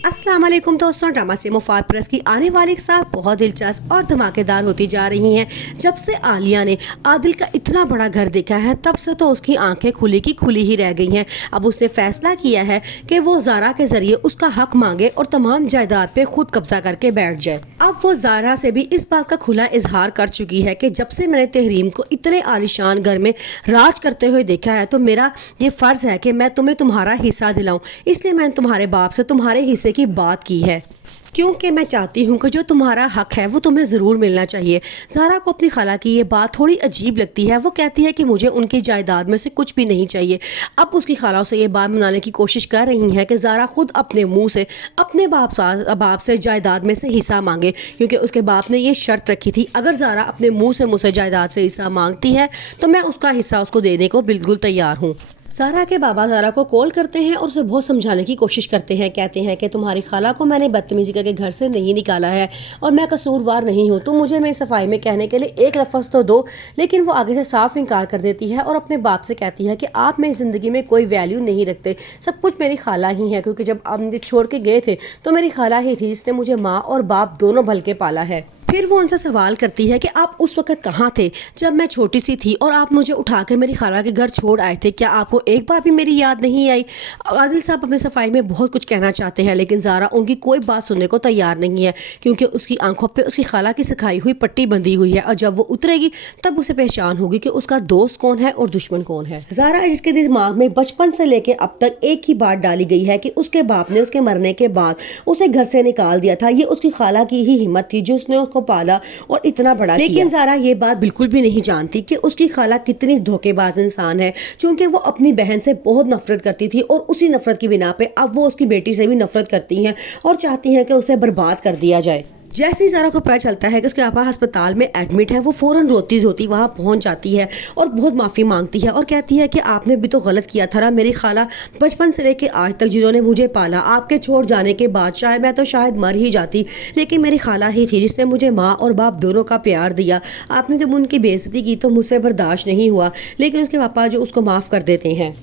अस्सलाम वालेकुम दोस्तों, ड्रामा से मुफाद प्रेस की आने वाली साहब बहुत दिलचस्प और धमाकेदार होती जा रही हैं। जब से आलिया ने आदिल का इतना बड़ा घर देखा है तब से तो उसकी आंखें खुली की खुली ही रह गई हैं। अब उसने फैसला किया है कि वो ज़ारा के जरिए उसका हक मांगे और तमाम जायदाद पे खुद कब्जा करके बैठ जाए। अब वो ज़ारा से भी इस बात का खुला इजहार कर चुकी है कि जब से मैंने तहरीम को इतने आलिशान घर में राज करते हुए देखा है तो मेरा ये फ़र्ज़ है कि मैं तुम्हें तुम्हारा हिस्सा दिलाऊं, इसलिए मैंने तुम्हारे बाप से तुम्हारे हिस्से की बात की है, क्योंकि मैं चाहती हूँ कि जो तुम्हारा हक है वो तुम्हें ज़रूर मिलना चाहिए। ज़ारा को अपनी खाला की ये बात थोड़ी अजीब लगती है। वो कहती है कि मुझे उनकी जायदाद में से कुछ भी नहीं चाहिए। अब उसकी खाला से ये बात मनाने की कोशिश कर रही है कि ज़ारा खुद अपने मुंह से अपने बाप से जायदाद में से हिस्सा मांगे, क्योंकि उसके बाप ने ये शर्त रखी थी, अगर ज़ारा अपने मुँह से मुझसे जायदाद से हिस्सा मांगती है तो मैं उसका हिस्सा उसको देने को बिल्कुल तैयार हूँ। ज़ारा के बाबा ज़ारा को कॉल करते हैं और उसे बहुत समझाने की कोशिश करते हैं। कहते हैं कि तुम्हारी खाला को मैंने बदतमीज़ी करके घर से नहीं निकाला है और मैं कसूरवार नहीं हूँ, तो मुझे मेरी सफाई में कहने के लिए एक लफ्ज़ तो दो। लेकिन वो आगे से साफ इनकार कर देती है और अपने बाप से कहती है कि आप मेरी ज़िंदगी में कोई वैल्यू नहीं रखते, सब कुछ मेरी खाला ही है, क्योंकि जब आप मुझे छोड़ के गए थे तो मेरी खाला ही थी जिसने मुझे माँ और बाप दोनों भल के पाला है। फिर वो उनसे सवाल करती है कि आप उस वक्त कहाँ थे जब मैं छोटी सी थी और आप मुझे उठा के मेरी खाला के घर छोड़ आए थे, क्या आपको एक बार भी मेरी याद नहीं आई? आदिल साहब अपनी सफाई में बहुत कुछ कहना चाहते हैं, लेकिन ज़ारा उनकी कोई बात सुनने को तैयार नहीं है, क्योंकि उसकी आंखों पे उसकी खाला की सिखाई हुई पट्टी बंधी हुई है और जब वो उतरेगी तब उसे पहचान होगी कि उसका दोस्त कौन है और दुश्मन कौन है। ज़ारा जिसके दिमाग में बचपन से लेके अब तक एक ही बात डाली गई है कि उसके बाप ने उसके मरने के बाद उसे घर से निकाल दिया था, ये उसकी खाला की ही हिम्मत थी जो उसने उसको पाला और इतना बड़ा किया। लेकिन ज़ारा ये बात बिल्कुल भी नहीं जानती कि उसकी खाला कितनी धोखेबाज इंसान है, क्योंकि वो अपनी बहन से बहुत नफरत करती थी और उसी नफरत की बिना पे अब वो उसकी बेटी से भी नफरत करती हैं और चाहती हैं कि उसे बर्बाद कर दिया जाए। जैसे ही ज़ारा को पता चलता है कि उसके पापा अस्पताल में एडमिट है, वो फ़ौरन रोती धोती वहाँ पहुँच जाती है और बहुत माफ़ी मांगती है और कहती है कि आपने भी तो गलत किया था ना। मेरी खाला बचपन से लेके आज तक जिन्होंने मुझे पाला, आपके छोड़ जाने के बाद शायद मर ही जाती, लेकिन मेरी खाला ही थी जिसने मुझे माँ और बाप दोनों का प्यार दिया। आपने जब उनकी बेइज्जती की तो मुझसे बर्दाश्त नहीं हुआ, लेकिन उसके पापा जो उसको माफ़ कर देते हैं।